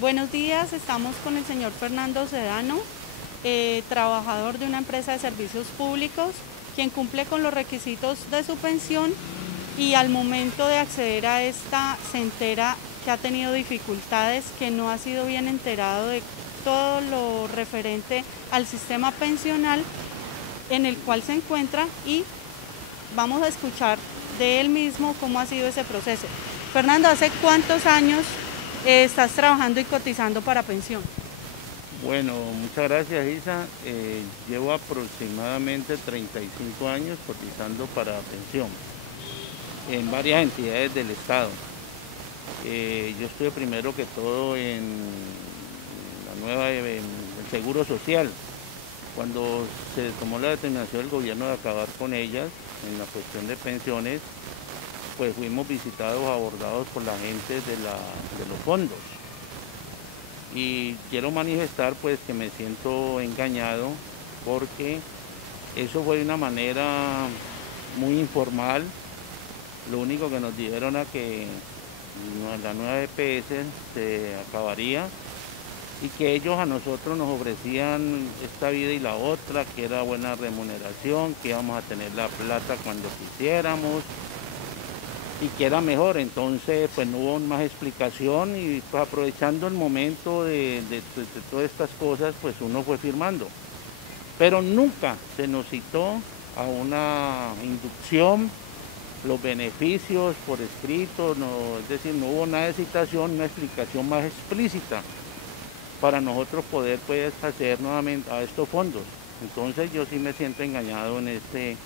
Buenos días, estamos con el señor Fernando Sedano, trabajador de una empresa de servicios públicos, quien cumple con los requisitos de su pensión y al momento de acceder a esta se entera que ha tenido dificultades, que no ha sido bien enterado de todo lo referente al sistema pensional en el cual se encuentra y vamos a escuchar de él mismo cómo ha sido ese proceso. Fernando, ¿hace cuántos años estás trabajando y cotizando para pensión? Bueno, muchas gracias Isa. Llevo aproximadamente 35 años cotizando para pensión en varias entidades del Estado. Yo estuve primero que todo en la nueva en el Seguro Social. Cuando se tomó la determinación del gobierno de acabar con ellas en la cuestión de pensiones, pues fuimos visitados, abordados por la gente de los fondos. Y quiero manifestar pues que me siento engañado porque eso fue de una manera muy informal. Lo único que nos dijeron era que la nueva EPS se acabaría y que ellos a nosotros nos ofrecían esta vida y la otra, que era buena remuneración, que íbamos a tener la plata cuando quisiéramos y que era mejor. Entonces pues no hubo más explicación y pues, aprovechando el momento de todas estas cosas, pues uno fue firmando. Pero nunca se nos citó a una inducción, los beneficios por escrito, no, es decir, no hubo nada de citación, una explicación más explícita para nosotros poder pues hacer nuevamente a estos fondos. Entonces yo sí me siento engañado en este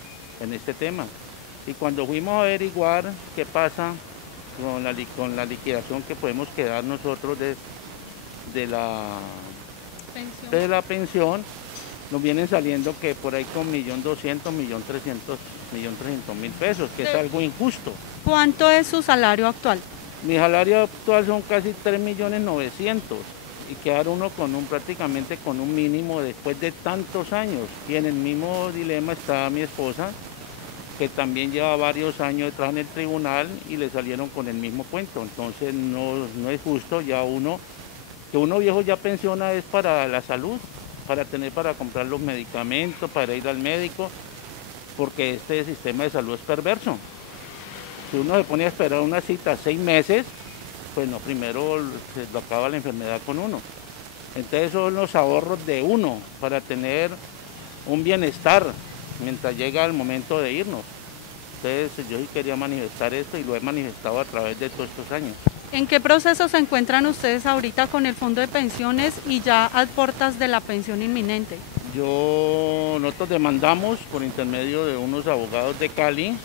tema. Y cuando fuimos a averiguar qué pasa con la liquidación que podemos quedar nosotros de la, de la pensión, nos vienen saliendo que por ahí con 1.200.000, 1.300.000 pesos, que es algo injusto. ¿Cuánto es su salario actual? Mi salario actual son casi 3.900.000 y quedar uno prácticamente con un mínimo después de tantos años. Y en el mismo dilema está mi esposa, que también lleva varios años detrás en el tribunal y le salieron con el mismo cuento. Entonces no es justo, que uno viejo ya pensiona es para la salud, para comprar los medicamentos, para ir al médico, porque este sistema de salud es perverso. Si uno se pone a esperar una cita 6 meses, pues no, primero se lo acaba la enfermedad con uno. Entonces son los ahorros de uno para tener un bienestar mientras llega el momento de irnos. Entonces yo sí quería manifestar esto y lo he manifestado a través de todos estos años. ¿En qué proceso se encuentran ustedes ahorita con el fondo de pensiones y ya a puertas de la pensión inminente? Nosotros demandamos por intermedio de unos abogados de Cali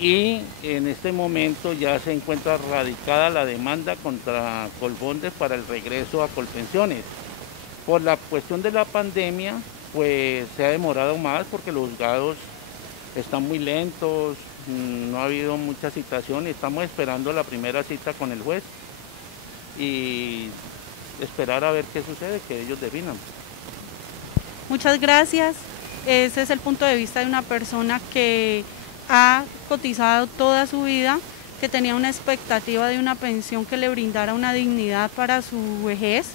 y en este momento ya se encuentra radicada la demanda contra Colfondes para el regreso a Colpensiones. Por la cuestión de la pandemia, pues se ha demorado más porque los juzgados están muy lentos, no ha habido mucha citación y estamos esperando la primera cita con el juez y esperar a ver qué sucede, que ellos definan. Muchas gracias. Ese es el punto de vista de una persona que ha cotizado toda su vida, que tenía una expectativa de una pensión que le brindara una dignidad para su vejez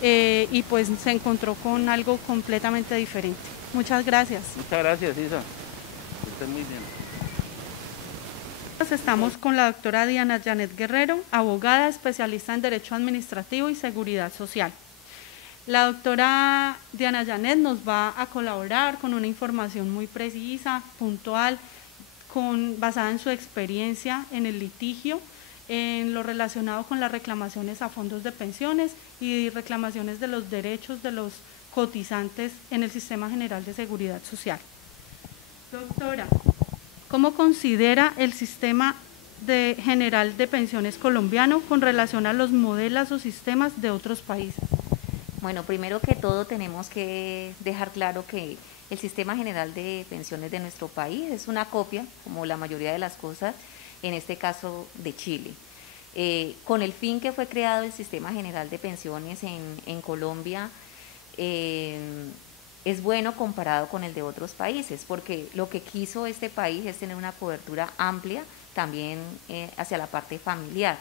y pues se encontró con algo completamente diferente. Muchas gracias. Muchas gracias, Isa. Que estés muy bien. Estamos con la doctora Diana Janet Guerrero, abogada especialista en Derecho Administrativo y Seguridad Social. La doctora Diana Janet nos va a colaborar con una información muy precisa, puntual, basada en su experiencia en el litigio, en lo relacionado con las reclamaciones a fondos de pensiones y reclamaciones de los derechos de los cotizantes en el Sistema General de Seguridad Social. Doctora, ¿cómo considera el sistema general de pensiones colombiano con relación a los modelos o sistemas de otros países? Bueno, primero que todo tenemos que dejar claro que el Sistema General de Pensiones de nuestro país es una copia, como la mayoría de las cosas, en este caso de Chile. Con el fin que fue creado el Sistema General de Pensiones en Colombia, es bueno comparado con el de otros países, porque lo que quiso este país es tener una cobertura amplia también hacia la parte familiar.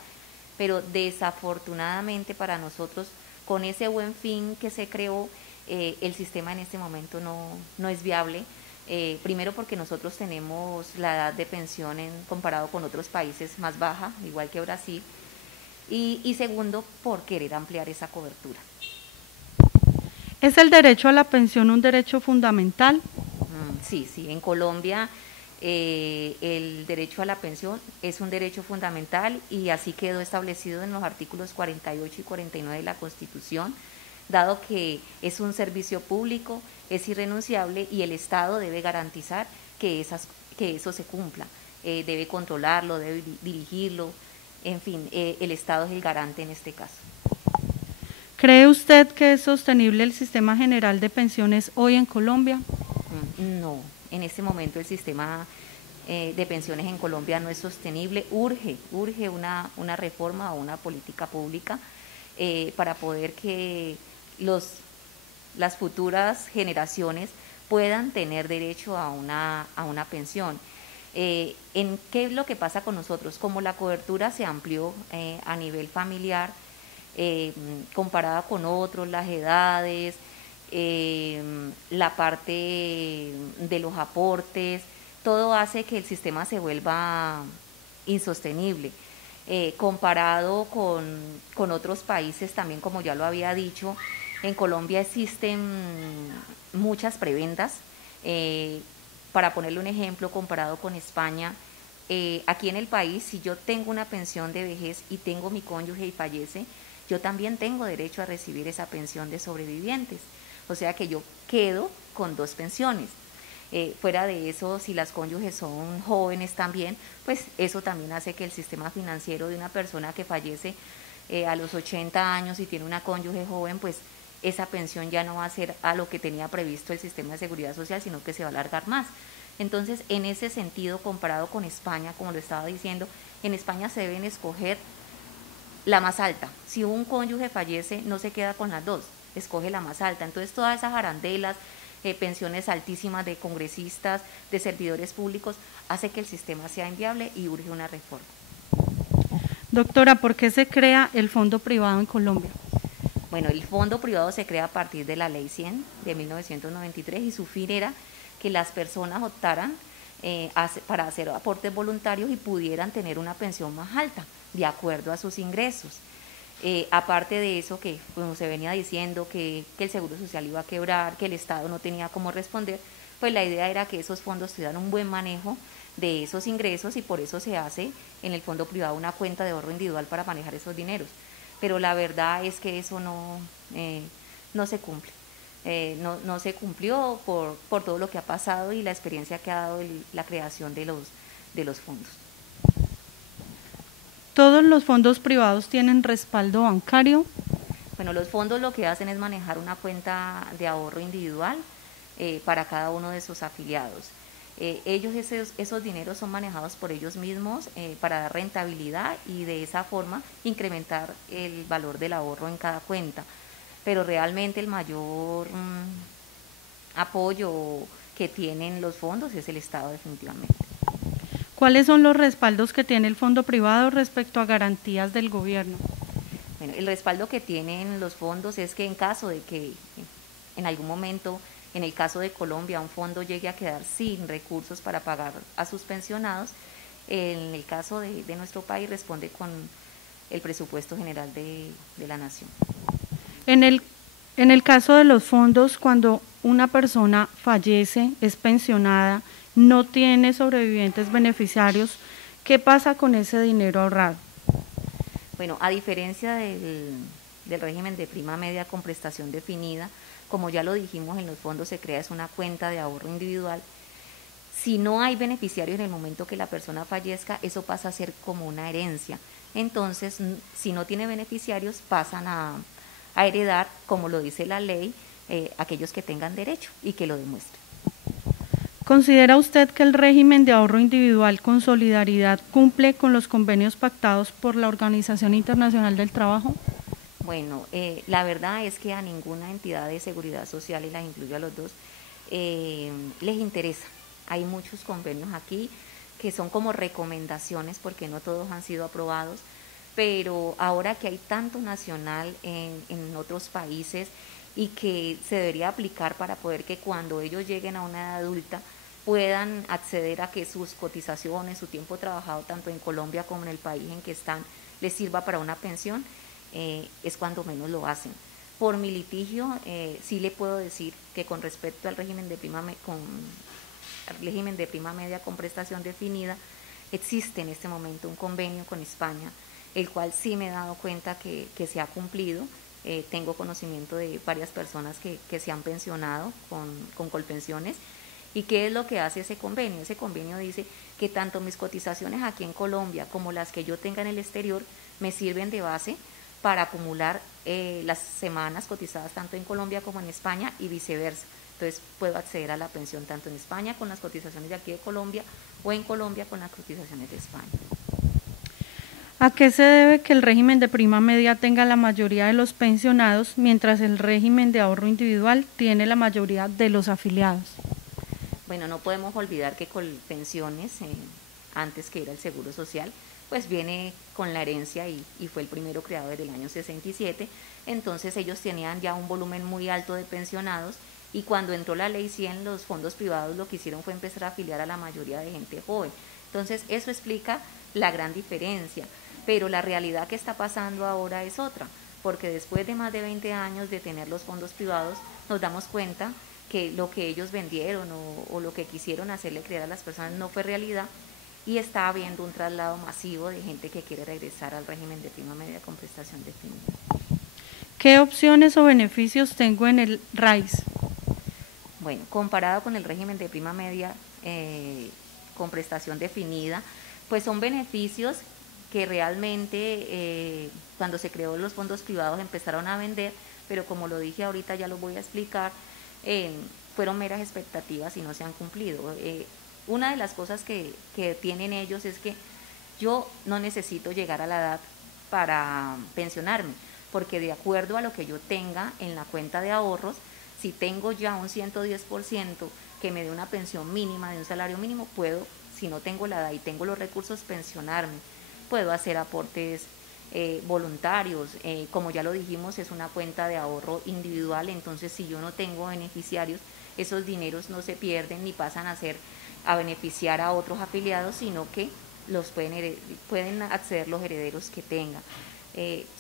pero desafortunadamente para nosotros, con ese buen fin que se creó, el sistema en este momento no es viable. Primero porque nosotros tenemos la edad de pensión comparado con otros países más baja, igual que Brasil, y segundo por querer ampliar esa cobertura. ¿Es el derecho a la pensión un derecho fundamental? Sí, en Colombia el derecho a la pensión es un derecho fundamental y así quedó establecido en los artículos 48 y 49 de la Constitución, dado que es un servicio público, es irrenunciable y el Estado debe garantizar que eso se cumpla, debe controlarlo, debe dirigirlo, en fin, el Estado es el garante en este caso. ¿Cree usted que es sostenible el sistema general de pensiones hoy en Colombia? No, en este momento el sistema de pensiones en Colombia no es sostenible, urge una reforma o una política pública para poder que las futuras generaciones puedan tener derecho a una pensión. ¿En qué es lo que pasa con nosotros? Como la cobertura se amplió a nivel familiar, comparada con otros, las edades, la parte de los aportes, todo hace que el sistema se vuelva insostenible. Comparado con otros países también, como ya lo había dicho, en Colombia existen muchas prebendas. Para ponerle un ejemplo, comparado con España, aquí en el país, si yo tengo una pensión de vejez y tengo mi cónyuge y fallece, yo también tengo derecho a recibir esa pensión de sobrevivientes. O sea que yo quedo con dos pensiones. Fuera de eso, si las cónyuges son jóvenes también, pues eso también hace que el sistema financiero de una persona que fallece a los 80 años y tiene una cónyuge joven, pues esa pensión ya no va a ser a lo que tenía previsto el sistema de seguridad social, sino que se va a alargar más. Entonces, en ese sentido, comparado con España, como lo estaba diciendo, en España se deben escoger la más alta. Si un cónyuge fallece, no se queda con las dos, escoge la más alta. Entonces, todas esas arandelas, pensiones altísimas de congresistas, de servidores públicos, hace que el sistema sea inviable y urge una reforma. Doctora, ¿por qué se crea el fondo privado en Colombia? Bueno, el fondo privado se crea a partir de la Ley 100 de 1993 y su fin era que las personas optaran para hacer aportes voluntarios y pudieran tener una pensión más alta, de acuerdo a sus ingresos. Aparte de eso, que como se venía diciendo, que el Seguro Social iba a quebrar, que el Estado no tenía cómo responder, pues la idea era que esos fondos tuvieran un buen manejo de esos ingresos y por eso se hace en el fondo privado una cuenta de ahorro individual para manejar esos dineros. Pero la verdad es que eso no se cumple. No se cumplió por todo lo que ha pasado y la experiencia que ha dado la creación de los fondos. ¿Todos los fondos privados tienen respaldo bancario? Bueno, los fondos lo que hacen es manejar una cuenta de ahorro individual para cada uno de sus afiliados. Esos dineros son manejados por ellos mismos para dar rentabilidad y de esa forma incrementar el valor del ahorro en cada cuenta. Pero realmente el mayor apoyo que tienen los fondos es el Estado, definitivamente. ¿Cuáles son los respaldos que tiene el fondo privado respecto a garantías del gobierno? Bueno, el respaldo que tienen los fondos es que en caso de que en algún momento, en el caso de Colombia, un fondo llegue a quedar sin recursos para pagar a sus pensionados, en el caso de nuestro país responde con el presupuesto general de la nación. En el caso de los fondos, cuando una persona fallece, es pensionada, no tiene sobrevivientes beneficiarios, ¿qué pasa con ese dinero ahorrado? Bueno, a diferencia del régimen de prima media con prestación definida, como ya lo dijimos, en los fondos se crea es una cuenta de ahorro individual. Si no hay beneficiarios en el momento que la persona fallezca, eso pasa a ser como una herencia. Entonces, si no tiene beneficiarios, pasan a heredar, como lo dice la ley, aquellos que tengan derecho y que lo demuestren. ¿Considera usted que el régimen de ahorro individual con solidaridad cumple con los convenios pactados por la Organización Internacional del Trabajo? Bueno, la verdad es que a ninguna entidad de seguridad social, y las incluyo a los dos, les interesa. Hay muchos convenios aquí que son como recomendaciones porque no todos han sido aprobados, pero ahora que hay tanto nacional en otros países y que se debería aplicar para poder que cuando ellos lleguen a una edad adulta puedan acceder a que sus cotizaciones, su tiempo trabajado tanto en Colombia como en el país en que están, les sirva para una pensión, es cuando menos lo hacen. Por mi litigio, sí le puedo decir que con respecto al régimen de prima media con prestación definida, existe en este momento un convenio con España, el cual sí me he dado cuenta que se ha cumplido. Tengo conocimiento de varias personas que se han pensionado con Colpensiones. ¿Y qué es lo que hace ese convenio? Ese convenio dice que tanto mis cotizaciones aquí en Colombia como las que yo tenga en el exterior me sirven de base para acumular las semanas cotizadas tanto en Colombia como en España y viceversa. Entonces puedo acceder a la pensión tanto en España con las cotizaciones de aquí de Colombia o en Colombia con las cotizaciones de España. ¿A qué se debe que el régimen de prima media tenga la mayoría de los pensionados, mientras el régimen de ahorro individual tiene la mayoría de los afiliados? Bueno, no podemos olvidar que Colpensiones, antes que era el Seguro Social, pues viene con la herencia y fue el primero creado desde el año 67, entonces ellos tenían ya un volumen muy alto de pensionados y cuando entró la ley 100, los fondos privados lo que hicieron fue empezar a afiliar a la mayoría de gente joven. Entonces eso explica la gran diferencia, pero la realidad que está pasando ahora es otra, porque después de más de 20 años de tener los fondos privados, nos damos cuenta que lo que ellos vendieron o lo que quisieron hacerle creer a las personas no fue realidad y está habiendo un traslado masivo de gente que quiere regresar al régimen de prima media con prestación definida. ¿Qué opciones o beneficios tengo en el RAIS? Bueno, comparado con el régimen de prima media con prestación definida, pues son beneficios que realmente cuando se creó los fondos privados empezaron a vender, pero como lo dije ahorita ya lo voy a explicar, fueron meras expectativas y no se han cumplido. Una de las cosas que tienen ellos es que yo no necesito llegar a la edad para pensionarme, porque de acuerdo a lo que yo tenga en la cuenta de ahorros, si tengo ya un 110% que me dé una pensión mínima de un salario mínimo, puedo, si no tengo la edad y tengo los recursos, pensionarme. Puedo hacer aportes voluntarios, como ya lo dijimos, es una cuenta de ahorro individual, entonces si yo no tengo beneficiarios, esos dineros no se pierden ni pasan a beneficiar a otros afiliados, sino que los pueden acceder los herederos que tengan.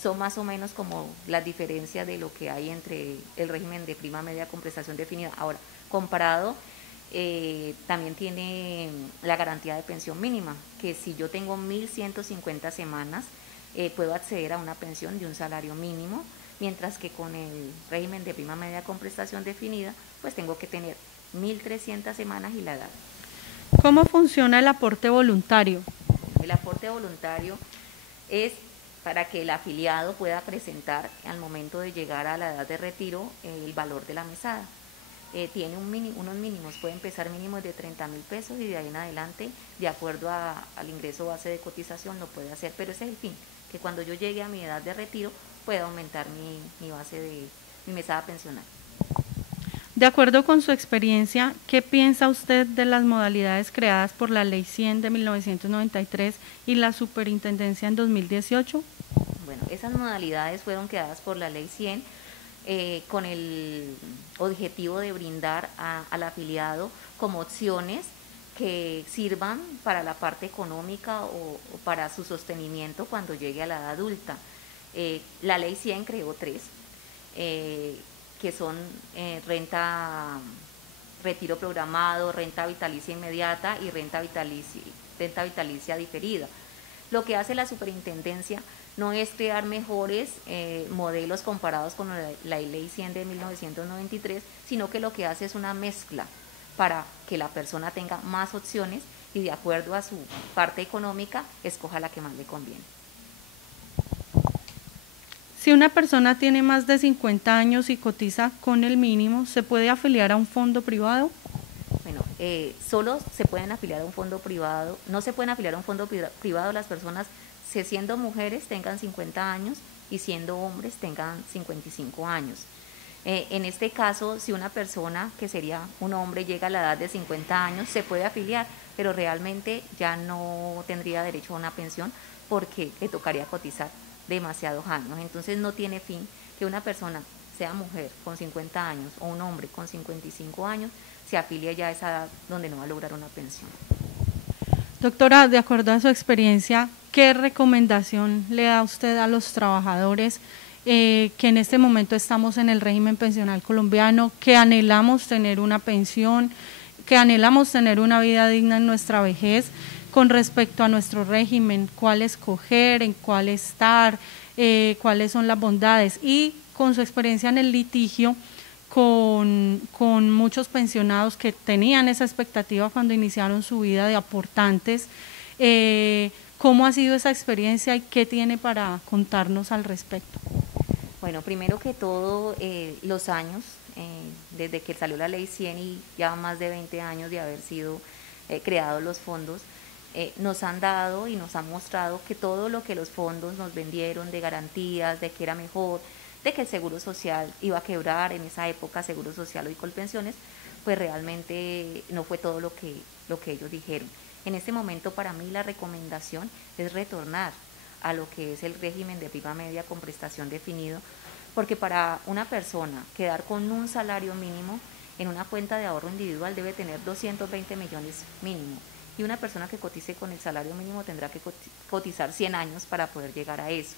Son más o menos como las diferencias de lo que hay entre el régimen de prima media con prestación definida. Ahora, comparado, también tiene la garantía de pensión mínima, que si yo tengo 1.150 semanas, puedo acceder a una pensión de un salario mínimo, mientras que con el régimen de prima media con prestación definida, pues tengo que tener 1.300 semanas y la edad. ¿Cómo funciona el aporte voluntario? El aporte voluntario es para que el afiliado pueda presentar al momento de llegar a la edad de retiro el valor de la mesada. Tiene unos mínimos, puede empezar mínimos de 30.000 pesos y de ahí en adelante, de acuerdo al ingreso base de cotización, lo puede hacer, pero ese es el fin, que cuando yo llegue a mi edad de retiro pueda aumentar mi base de mi mesada pensional. De acuerdo con su experiencia, ¿qué piensa usted de las modalidades creadas por la Ley 100 de 1993 y la Superintendencia en 2018? Bueno, esas modalidades fueron creadas por la Ley 100 con el objetivo de brindar al afiliado como opciones que sirvan para la parte económica o para su sostenimiento cuando llegue a la edad adulta. La Ley 100 creó tres, que son retiro programado, renta vitalicia inmediata y renta vitalicia diferida. Lo que hace la superintendencia no es crear mejores modelos comparados con la Ley 100 de 1993, sino que lo que hace es una mezcla para que la persona tenga más opciones y de acuerdo a su parte económica escoja la que más le conviene. Si una persona tiene más de 50 años y cotiza con el mínimo, ¿se puede afiliar a un fondo privado? Bueno, solo se pueden afiliar a un fondo privado, no se pueden afiliar a un fondo privado las personas que siendo mujeres tengan 50 años y siendo hombres tengan 55 años. En este caso, si una persona que sería un hombre llega a la edad de 50 años, se puede afiliar, pero realmente ya no tendría derecho a una pensión porque le tocaría cotizar demasiados años. Entonces no tiene fin que una persona, sea mujer con 50 años o un hombre con 55 años, se afilie ya a esa edad donde no va a lograr una pensión. Doctora, de acuerdo a su experiencia, ¿qué recomendación le da usted a los trabajadores que en este momento estamos en el régimen pensional colombiano, que anhelamos tener una pensión, que anhelamos tener una vida digna en nuestra vejez, con respecto a nuestro régimen, cuál escoger, en cuál estar, cuáles son las bondades? Y con su experiencia en el litigio, con muchos pensionados que tenían esa expectativa cuando iniciaron su vida de aportantes, ¿cómo ha sido esa experiencia y qué tiene para contarnos al respecto? Bueno, primero que todo, los años, desde que salió la ley 100 y ya más de 20 años de haber sido creados los fondos, nos han dado y nos han mostrado que todo lo que los fondos nos vendieron de garantías, de que era mejor, de que el Seguro Social iba a quebrar en esa época, Seguro Social y Colpensiones, pues realmente no fue todo lo que ellos dijeron. En este momento para mí la recomendación es retornar a lo que es el régimen de prima media con prestación definido, porque para una persona quedar con un salario mínimo en una cuenta de ahorro individual debe tener 220 millones mínimo, y una persona que cotice con el salario mínimo tendrá que cotizar 100 años para poder llegar a eso.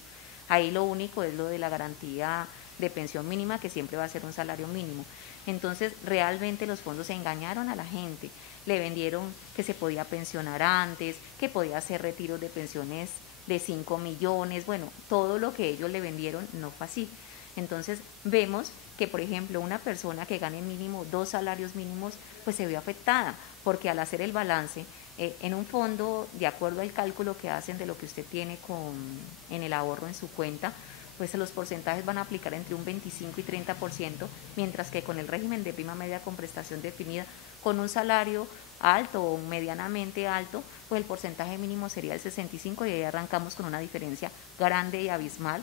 Ahí lo único es lo de la garantía de pensión mínima, que siempre va a ser un salario mínimo. Entonces realmente los fondos engañaron a la gente, le vendieron que se podía pensionar antes, que podía hacer retiros de pensiones de 5 millones, bueno, todo lo que ellos le vendieron no fue así. Entonces vemos que, por ejemplo, una persona que gane mínimo 2 salarios mínimos, pues se vio afectada, porque al hacer el balance, en un fondo, de acuerdo al cálculo que hacen de lo que usted tiene en el ahorro en su cuenta, pues los porcentajes van a aplicar entre un 25 y 30%, mientras que con el régimen de prima media con prestación definida, con un salario alto o medianamente alto, pues el porcentaje mínimo sería el 65%, y ahí arrancamos con una diferencia grande y abismal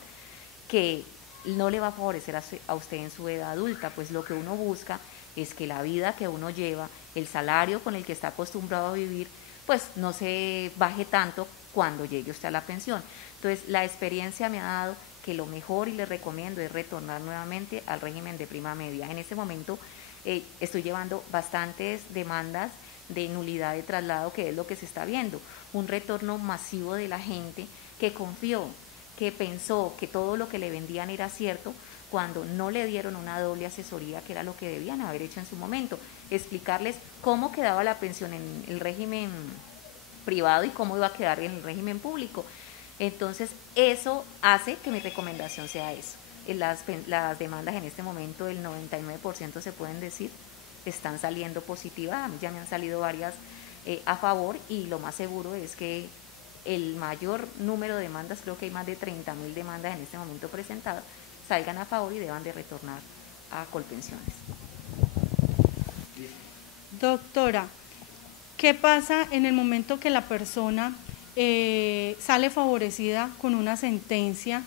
que no le va a favorecer a usted en su edad adulta. Pues lo que uno busca es que la vida que uno lleva, el salario con el que está acostumbrado a vivir, pues no se baje tanto cuando llegue usted a la pensión. Entonces la experiencia me ha dado que lo mejor, y les recomiendo, es retornar nuevamente al régimen de prima media. En este momento estoy llevando bastantes demandas de nulidad de traslado, que es lo que se está viendo, un retorno masivo de la gente que confió, que pensó que todo lo que le vendían era cierto, cuando no le dieron una doble asesoría, que era lo que debían haber hecho en su momento, explicarles cómo quedaba la pensión en el régimen privado y cómo iba a quedar en el régimen público. Entonces eso hace que mi recomendación sea eso. Las demandas en este momento, el 99% se pueden decir, están saliendo positivas. A mí ya me han salido varias a favor, y lo más seguro es que el mayor número de demandas, creo que hay más de 30.000 demandas en este momento presentadas, salgan a favor y deban de retornar a Colpensiones. Doctora, ¿qué pasa en el momento que la persona sale favorecida con una sentencia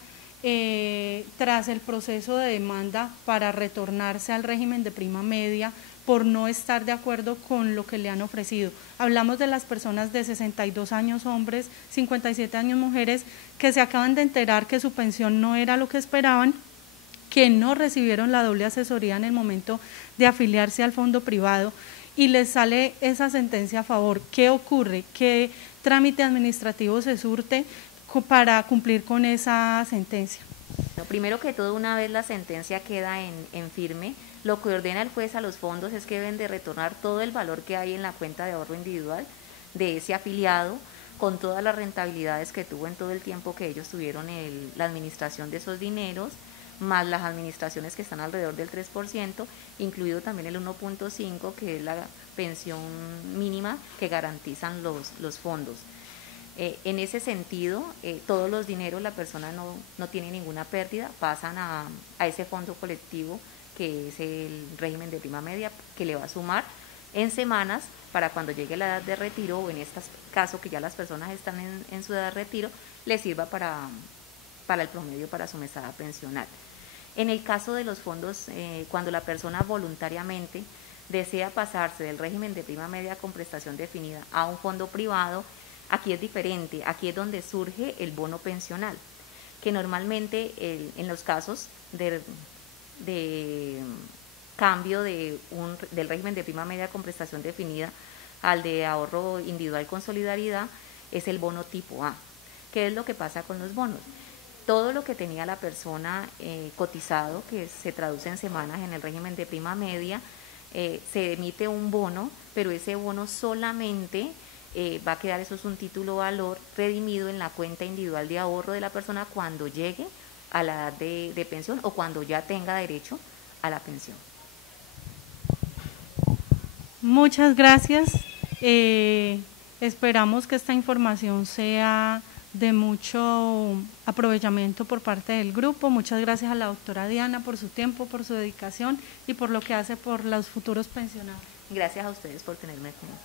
tras el proceso de demanda para retornarse al régimen de prima media por no estar de acuerdo con lo que le han ofrecido? Hablamos de las personas de 62 años hombres, 57 años mujeres, que se acaban de enterar que su pensión no era lo que esperaban, que no recibieron la doble asesoría en el momento de afiliarse al fondo privado, y les sale esa sentencia a favor. ¿Qué ocurre? ¿Qué trámite administrativo se surte para cumplir con esa sentencia? Primero que todo, una vez la sentencia queda en firme, lo que ordena el juez a los fondos es que deben de retornar todo el valor que hay en la cuenta de ahorro individual de ese afiliado, con todas las rentabilidades que tuvo en todo el tiempo que ellos tuvieron la administración de esos dineros, más las administraciones que están alrededor del 3%, incluido también el 1.5%, que es la pensión mínima que garantizan los fondos. En ese sentido, todos los dineros, la persona no tiene ninguna pérdida, pasan a ese fondo colectivo, que es el régimen de prima media, que le va a sumar en semanas para cuando llegue la edad de retiro, o en este caso que ya las personas están en su edad de retiro, les sirva para el promedio para su mesada pensional. En el caso de los fondos, cuando la persona voluntariamente desea pasarse del régimen de prima media con prestación definida a un fondo privado, Aquí es diferente, aquí es donde surge el bono pensional, que normalmente en los casos de cambio del régimen de prima media con prestación definida al de ahorro individual con solidaridad, es el bono tipo A. ¿Qué es lo que pasa con los bonos? Todo lo que tenía la persona cotizado, que se traduce en semanas en el régimen de prima media, se emite un bono, pero ese bono solamente va a quedar, eso es un título valor redimido en la cuenta individual de ahorro de la persona cuando llegue a la edad de pensión o cuando ya tenga derecho a la pensión. Muchas gracias. Esperamos que esta información sea de mucho aprovechamiento por parte del grupo. Muchas gracias a la doctora Diana por su tiempo, por su dedicación y por lo que hace por los futuros pensionados. Gracias a ustedes por tenerme en cuenta.